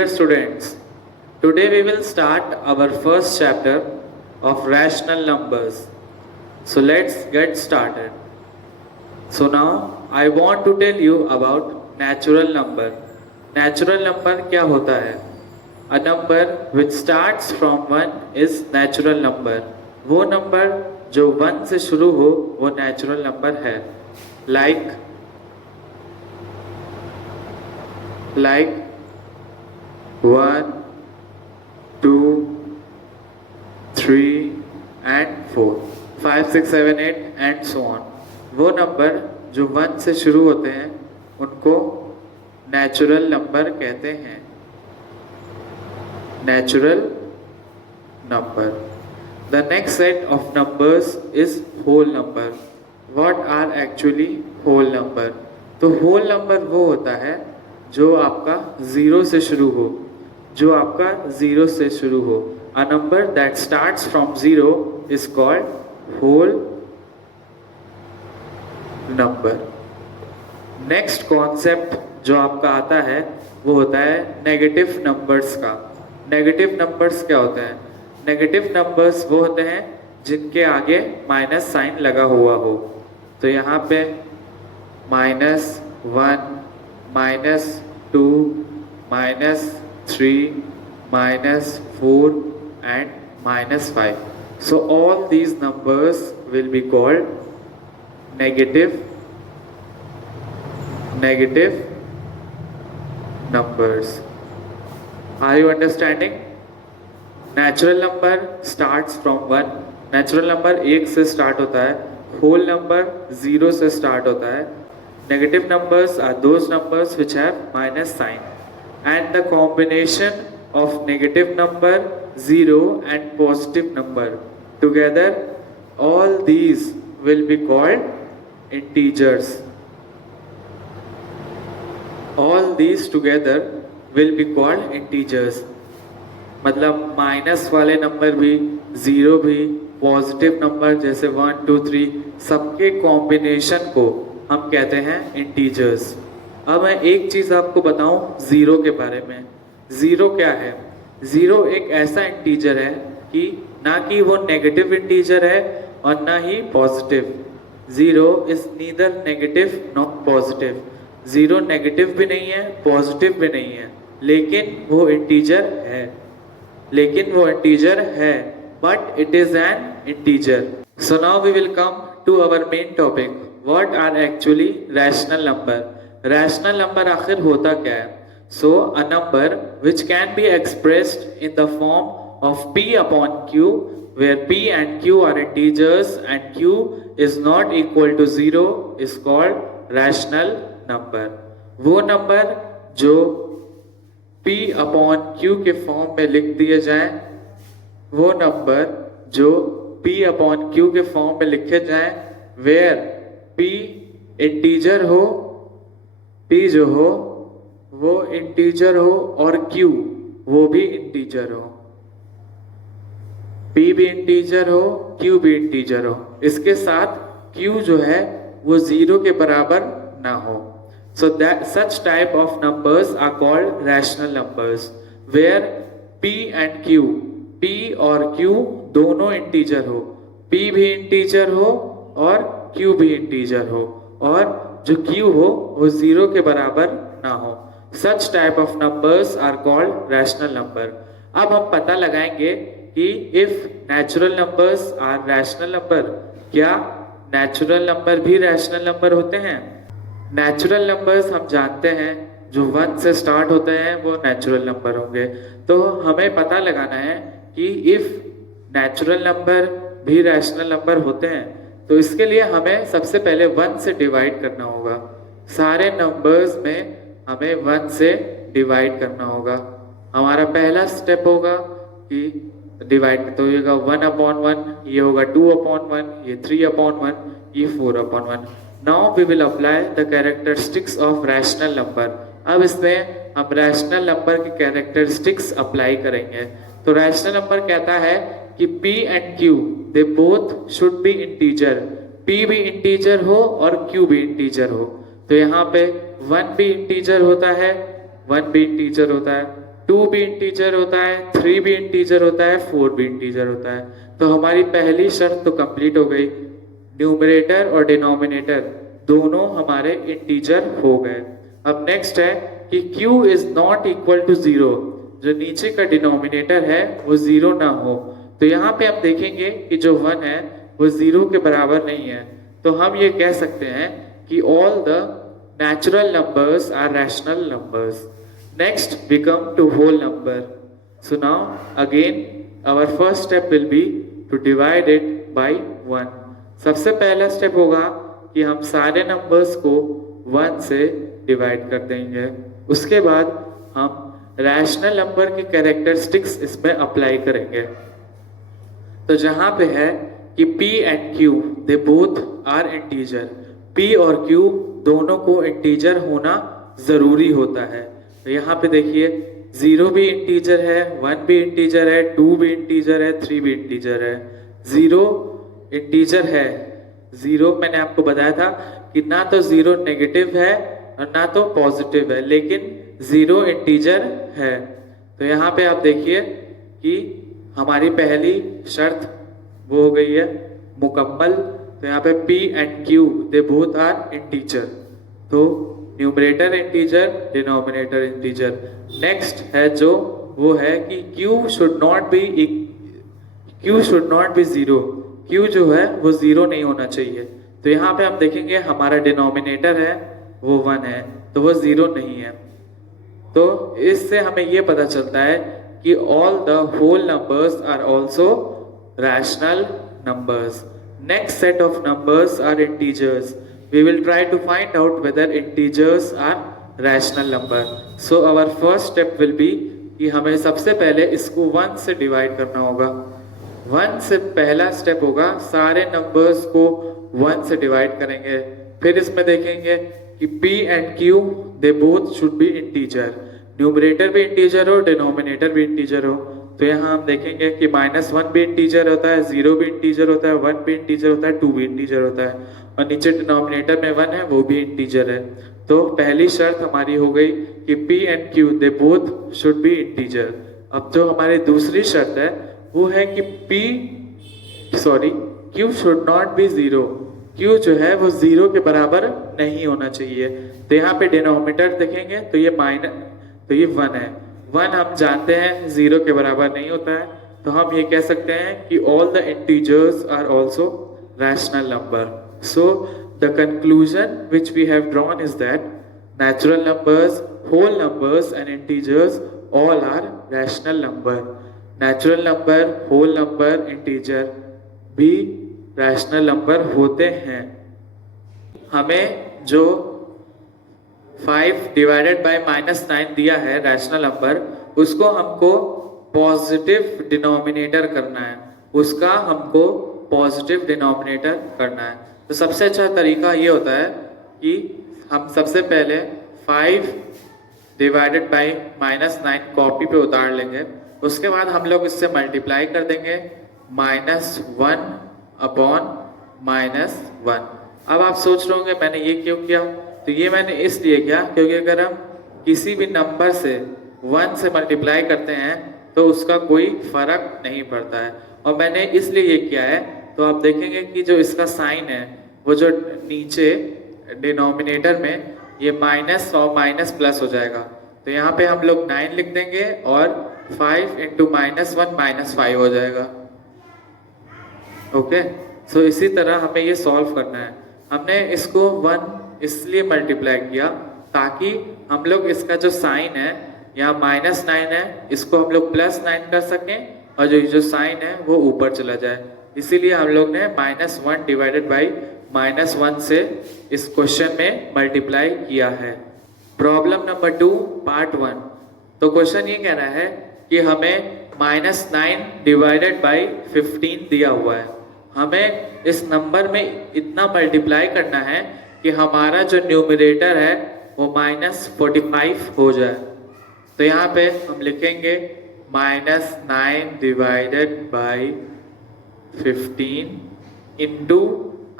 Dear students, today we will start our first chapter of rational numbers. So let's get started. So now I want to tell you about natural number. Natural number क्या होता है? A number which starts from 1 is natural number. वो number जो 1 से शुरू हो वो natural number है. Like 1, 2, 3 and 4, 5, 6, 7, 8 and so on. वो नंबर जो 1 से शुरू होते हैं उनको नेचुरल नंबर कहते हैं. Natural number. The next set of numbers is whole number. What are actually whole number? तो whole number वो होता है जो आपका 0 से शुरू हो. जो आपका 0 से शुरू हो. A number that starts from 0 is called whole number. Next concept जो आपका आता है वो होता है नेगेटिव नंबर्स का. नेगेटिव नंबर्स क्या होते हैं? नेगेटिव नंबर्स वो होते हैं जिनके आगे माइनस साइन लगा हुआ हो. तो यहाँ पे -1, -2, -3, -4 and -5. So all these numbers will be called negative numbers. Are you understanding? Natural number starts from 1. Natural number 1 से start होता है. Whole number 0 से start होता है. Negative numbers are those numbers which have minus sign. And the combination of negative number, 0 and positive number together, all these will be called integers. All these together will be called integers. मतलब minus वाले number भी, 0 भी, positive number जैसे 1, 2, 3 सबके combination को हम कहते हैं इंटीजर्स. अब मैं एक चीज़ आपको बताऊं 0 के बारे में. 0 क्या है? 0 एक ऐसा इंटीजर है कि ना कि वो नेगेटिव इंटीजर है और ना ही positive. 0 is neither negative not positive. 0 negative भी नहीं है, पॉजिटिव भी नहीं है, लेकिन वो इंटीजर है. But it is an integer. So now we will come to our main topic. What are actually rational number? Rational number आखिर होता क्या है? So a number which can be expressed in the form of p upon q, where p and q are integers and q is not equal to 0 is called rational number. वो number जो p upon q के form में लिख दिए जाएं, वो number जो p upon q के फॉर्म में लिखे जाएं, वेयर p इंटीजर हो, p जो हो वो इंटीजर हो और q वो भी इंटीजर हो. p भी इंटीजर हो, q भी इंटीजर हो. इसके साथ q जो है वो 0 के बराबर ना हो. So that such type of numbers are called rational numbers, where p and q, p और q दोनों इंटीजर हो. p भी इंटीजर हो और q भी इंटीजर हो और जो q हो वो 0 के बराबर ना हो. Such type of numbers are called rational number. अब हम पता लगाएंगे कि if natural numbers are rational number, क्या natural number भी rational number होते हैं? Natural numbers हम जानते हैं जो 1 से स्टार्ट होते हैं वो नेचुरल नंबर होंगे. तो हमें पता लगाना है कि इफ नेचुरल नंबर भी रैशनल नंबर होते हैं तो इसके लिए हमें सबसे पहले 1 से डिवाइड करना होगा. सारे नंबर्स में हमें 1 से डिवाइड करना होगा. हमारा पहला स्टेप होगा कि डिवाइड, तो ये होगा 1/1, ये होगा 2/1, ये 3/1, ये 4/1. Now we will apply the characteristics of rational number. अब इसमें हम रैशनल नंबर के कैरेक्टरिस्टिक्स अप्लाई करेंगे. तो रैशनल नंबर कहता है कि p and q they both should be integer. p भी इंटीजर हो और q भी इंटीजर हो. तो यहाँ पे 1 भी इंटीजर होता है, 1 भी इंटीजर होता है, 2 भी इंटीजर होता है, 3 भी इंटीजर होता है, 4 भी इंटीजर होता है। तो हमारी पहली शर्त तो कंप्लीट हो गई, न्यूमरेटर और डिनोमिनेटर दोनों हमारे इंटीजर हो गए। अब नेक्स्ट है कि q is not equal to 0, जो नीचे का डिनोमिनेटर है वो 0 ना हो। तो यहाँ पे हम देखेंगे कि जो 1 है वो 0 के बराबर नहीं है, तो हम ये कह सकते हैं कि all the natural numbers are rational numbers. Next we come to whole number. So now again our first step will be to divide it by 1. सबसे पहला स्टेप होगा कि हम सारे नंबर्स को 1 से डिवाइड कर देंगे। उसके बाद हम रैशनल नंबर की कैरेक्टरिस्टिक्स इसमें अप्लाई करेंगे। तो जहां पे है कि p and q they both are integer, p और q दोनों को इंटीजर होना जरूरी होता है। तो यहाँ पे देखिए 0 भी इंटीजर है, 1 भी इंटीजर है, 2 भी इंटीजर है, 3 भी इंटीजर है। 0 इंटीजर है, 0 मैंने आपको बताया था कि ना तो 0 नेगेटिव है और ना तो पॉजिटिव है, लेकिन 0 इंटीजर है। तो यहाँ पे आप देखिए कि हमारी पहली शर्त वो हो गई है मुकम्मल। तो यहाँ पे p and q they both are integer, तो numerator integer, denominator integer. Next है जो वो है कि q should not be 0, q जो है वो 0 नहीं होना चाहिए। तो यहाँ पे हम देखेंगे हमारा डिनोमिनेटर है वो 1 है, तो वो 0 नहीं है। तो इससे हमें ये पता चलता है कि all the whole numbers are also rational numbers. Next set of numbers are integers. We will try to find out whether integers are rational number. So our first step will be कि हमें सबसे पहले इसको 1 से divide करना होगा। 1 से पहला स्टेप होगा, सारे नंबर्स को 1 से डिवाइड करेंगे। फिर इसमें देखेंगे कि p and q they both should be integer, numerator भी इंटीजर हो, डिनोमिनेटर भी इंटीजर हो। तो यहाँ हम देखेंगे कि -1 भी इंटीजर होता है, 0 भी इंटीजर होता है, 1 भी इंटीजर होता है, 2 भी इंटीजर होता है, और नीचे डिनोमिनेटर में 1 है वो भी इंटीजर है। तो पहली शर्त हमारी हो गई कि p and q they both should be integer. अब जो हमारी दूसरी शर्त है वो है कि q should not be 0, q जो है वो 0 के बराबर नहीं होना चाहिए। तो यहाँ पे डिनोमिनेटर देखेंगे तो ये 1 है, 1 हम जानते हैं 0 के बराबर नहीं होता है। तो हम ये कह सकते हैं कि all the integers are also rational number. So the conclusion which we have drawn is that natural numbers, whole numbers and integers all are rational number. Natural number, whole number, integer भी rational number होते हैं। हमें जो 5 divided by -9 दिया है rational number, उसको हमको positive denominator करना है, उसका हमको पॉजिटिव डिनोमिनेटर करना है। तो सबसे अच्छा तरीका ये होता है कि हम सबसे पहले 5 डिवाइडेड बाय -9 कॉपी पे उतार लेंगे, उसके बाद हम लोग इससे मल्टीप्लाई कर देंगे -1 अपॉन -1। अब आप सोच रहे होंगे मैंने ये क्यों किया? तो ये मैंने इसलिए किया क्योंकि अगर हम किसी भी नंबर से 1 से मल्टीप्लाई करते हैं तो उसका कोई फर्क नहीं पड़ता है, और मैंने इसलिए ये किया है। तो आप देखेंगे कि जो इसका साइन है वो जो नीचे डिनोमिनेटर में ये माइनस और माइनस प्लस हो जाएगा। तो यहाँ पे हम लोग 9 लिख देंगे और 5 इंटू -1 -5 हो जाएगा। ओके, सो इसी तरह हमें ये सॉल्व करना है। हमने इसको 1 इसलिए मल्टीप्लाई किया ताकि हम लोग इसका जो साइन है यहाँ -9 है, इसको हम लोग +9 कर सकें और जो साइन है वो ऊपर चला जाए। इसीलिए हम लोग ने -1 डिवाइडेड बाई -1 से इस क्वेश्चन में मल्टीप्लाई किया है। Problem number 2 part 1। तो क्वेश्चन ये कह रहा है कि हमें -9 डिवाइडेड बाई 15 दिया हुआ है। हमें इस नंबर में इतना मल्टीप्लाई करना है कि हमारा जो न्यूमरेटर है वो -45 हो जाए। तो यहाँ पे हम लिखेंगे -9 डिवाइडेड बाई 15 इंटू,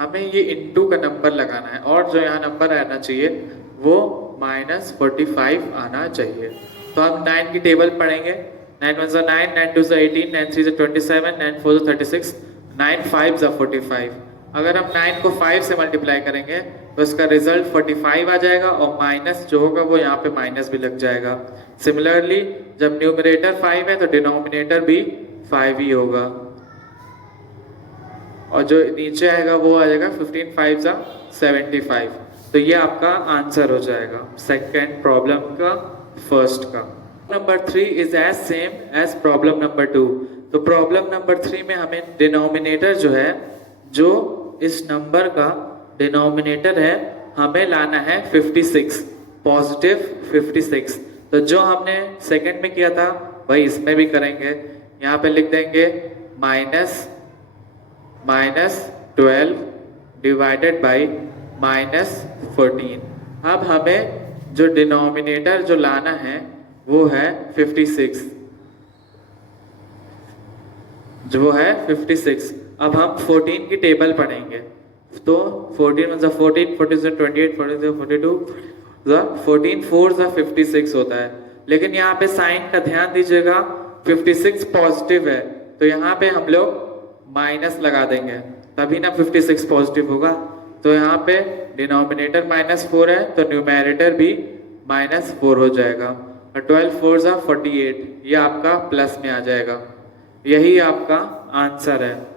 हमें ये इंटू का नंबर लगाना है और जो यहाँ नंबर आना चाहिए वो -45 आना चाहिए। तो हम 9 की टेबल पढ़ेंगे। 9 1 9, 9 2 18, 9 3 27, 9 4 36, 9 5 45। अगर हम 9 को 5 से मल्टीप्लाई करेंगे तो इसका रिजल्ट 45 आ जाएगा और माइनस जो होगा वो यहाँ पे माइनस भी लग जाएगा। सिमिलरली जब न्यूमरेटर 5 है तो डिनोमिनेटर भी 5 ही होगा और जो नीचे आएगा वो आ जाएगा 15 5 75। तो ये आपका आंसर हो जाएगा सेकेंड प्रॉब्लम का फर्स्ट का। Number 3 is as same as problem number 2। तो प्रॉब्लम नंबर 3 में हमें डिनोमिनेटर जो है, जो इस नंबर का डिनोमिनेटर है, हमें लाना है 56, पॉजिटिव 56। तो जो हमने सेकंड में किया था वही इसमें भी करेंगे। यहाँ पे लिख देंगे -12 डिवाइडेड बाई -14। अब हमें जो डिनोमिनेटर जो लाना है वो है 56, जो है 56। अब हम 14 की टेबल पढ़ेंगे। तो 14 मतलब 14, 14 28, 14 42, 14 4 56 होता है। लेकिन यहाँ पे साइन का ध्यान दीजिएगा, 56 पॉजिटिव है तो यहाँ पे हम लोग माइनस लगा देंगे तभी ना 56 पॉजिटिव होगा। तो यहाँ पे डिनोमिनेटर -4 है तो न्यूमरेटर भी -4 हो जाएगा और 12 4 48, ये आपका प्लस में आ जाएगा। यही आपका आंसर है।